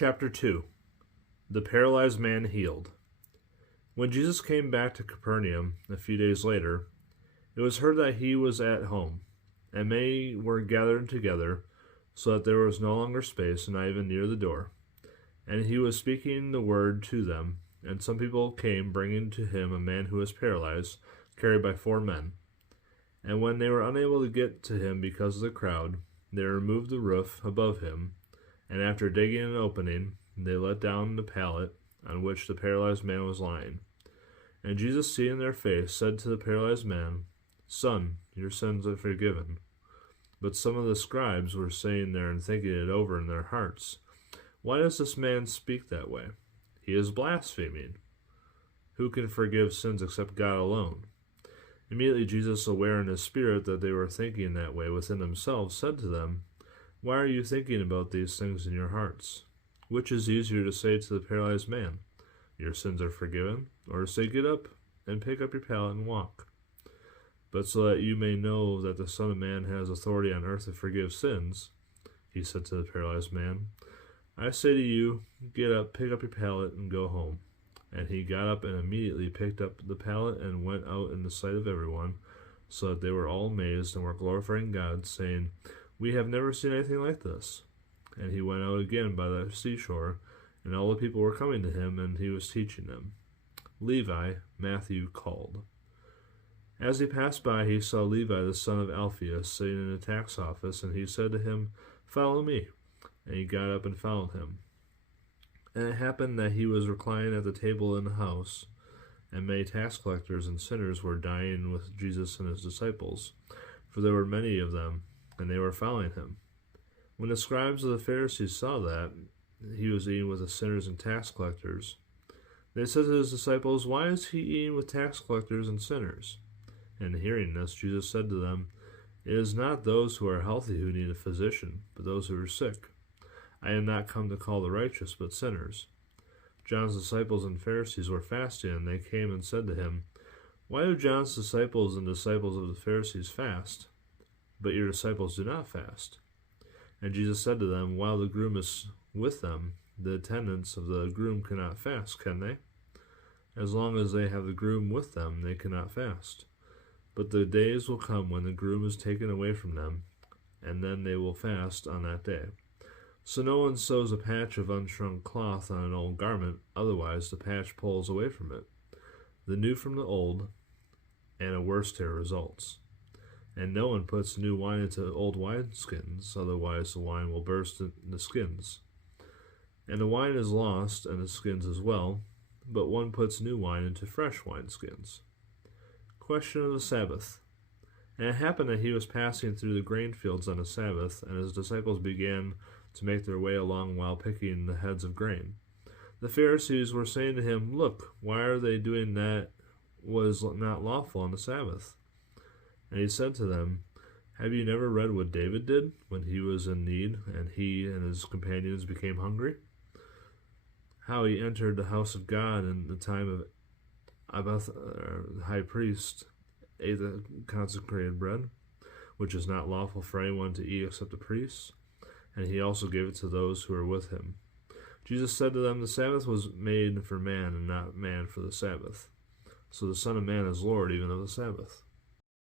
Chapter 2. The paralyzed man healed. When Jesus came back to Capernaum a few days later, it was heard that he was at home, and many were gathered together, so that there was no longer space, not even near the door. And he was speaking the word to them, and some people came, bringing to him a man who was paralyzed, carried by 4 men. And when they were unable to get to him because of the crowd, they removed the roof above him, and after digging an opening, they let down the pallet on which the paralyzed man was lying. And Jesus, seeing their faith, said to the paralyzed man, "Son, your sins are forgiven." But some of the scribes were sitting there and thinking it over in their hearts. "Why does this man speak that way? He is blaspheming. Who can forgive sins except God alone?" Immediately Jesus, aware in his spirit that they were thinking that way within themselves, said to them, "Why are you thinking about these things in your hearts? Which is easier to say to the paralyzed man, 'Your sins are forgiven,' or to say, 'Get up and pick up your pallet and walk'? But so that you may know that the Son of Man has authority on earth to forgive sins," he said to the paralyzed man, "I say to you, get up, pick up your pallet, and go home." And he got up and immediately picked up the pallet and went out in the sight of everyone, so that they were all amazed and were glorifying God, saying, "We have never seen anything like this." And he went out again by the seashore, and all the people were coming to him, and he was teaching them. Levi, Matthew called. As he passed by, he saw Levi the son of Alphaeus sitting in a tax office, and he said to him, "Follow me." And he got up and followed him. And it happened that he was reclining at the table in the house, and many tax collectors and sinners were dining with Jesus and his disciples, for there were many of them, and they were following him. When the scribes of the Pharisees saw that he was eating with the sinners and tax collectors, they said to his disciples, "Why is he eating with tax collectors and sinners?" And hearing this, Jesus said to them, "It is not those who are healthy who need a physician, but those who are sick. I am not come to call the righteous, but sinners." John's disciples and Pharisees were fasting, and they came and said to him, "Why do John's disciples and disciples of the Pharisees fast, but your disciples do not fast?" And Jesus said to them, "While the groom is with them, the attendants of the groom cannot fast, can they? As long as they have the groom with them, they cannot fast. But the days will come when the groom is taken away from them, and then they will fast on that day. So no one sews a patch of unshrunk cloth on an old garment, otherwise the patch pulls away from it. The new from the old, and a worse tear results. And no one puts new wine into old wineskins, otherwise the wine will burst in the skins. And the wine is lost, and the skins as well, but one puts new wine into fresh wineskins. Question of the Sabbath. And it happened that he was passing through the grain fields on the Sabbath, and his disciples began to make their way along while picking the heads of grain. The Pharisees were saying to him, "Look, why are they doing that was not lawful on the Sabbath?" And he said to them, "Have you never read what David did when he was in need, and he and his companions became hungry? How he entered the house of God in the time of Abiathar, the high priest, ate the consecrated bread, which is not lawful for anyone to eat except the priests, and he also gave it to those who were with him." Jesus said to them, "The Sabbath was made for man, and not man for the Sabbath. So the Son of Man is Lord even of the Sabbath."